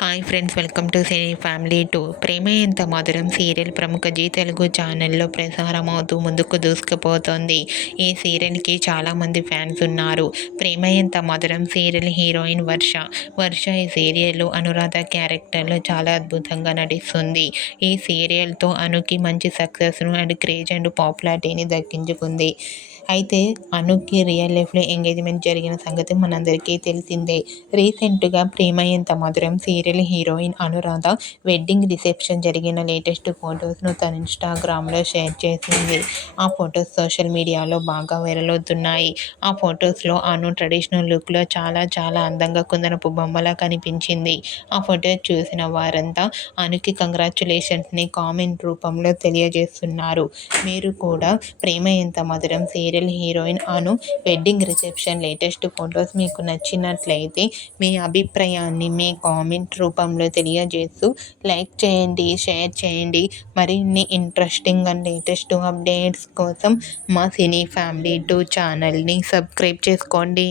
Hi friends, welcome to cine family 2. ప్రేమ ఎంత మధురం serial ప్రముఖ జీ తెలుగు ఛానల్లో ప్రసారమవుతూ ముందుకు దూసుకుపోతోంది. ఈ సీరియల్కి చాలామంది ఫ్యాన్స్ ఉన్నారు. ప్రేమ ఎంత మధురం సీరియల్ హీరోయిన్ వర్ష ఈ సీరియల్లో అనురాధ క్యారెక్టర్లో చాలా అద్భుతంగా నటిస్తుంది. ఈ సీరియల్తో అనుకి మంచి సక్సెస్ను అండ్ క్రేజ్ అండ్ పాపులారిటీని దక్కించుకుంది. అయితే అనుకి రియల్ లైఫ్లో ఎంగేజ్మెంట్ జరిగిన సంగతి మనందరికీ తెలిసిందే. రీసెంట్గా ప్రేమ ఎంత మధురం serial heroine Anuradha wedding reception జరిగిన లేటెస్ట్ ఫొటోస్ను తన ఇన్స్టాగ్రామ్లో షేర్ చేసింది. ఆ ఫొటోస్ సోషల్ మీడియాలో బాగా వైరల్ అవుతున్నాయి. ఆ ఫొటోస్లో అను ట్రెడిషనల్ లుక్లో చాలా అందంగా కుందనపు బొమ్మలా కనిపించింది. ఆ ఫొటోస్ చూసిన వారంతా అనుకి కంగ్రాచ్యులేషన్స్ని కామెంట్ రూపంలో తెలియజేస్తున్నారు. మీరు కూడా ప్రేమ ఎంత మధురం సీరియల్ హీరోయిన్ అను వెడ్డింగ్ రిసెప్షన్ లేటెస్ట్ ఫొటోస్ మీకు నచ్చినట్లయితే మీ అభిప్రాయాన్ని మీ కామెంట్ రూపంలో తెలియజేస్తూ లైక్ చేయండి, షేర్ చేయండి. మరిన్ని ఇంట్రెస్టింగ్ అండ్ లేటెస్ట్ అప్డేట్స్ కోసం మా సినీ ఫ్యామిలీ 2 ఛానల్ని సబ్స్క్రైబ్ చేసుకోండి.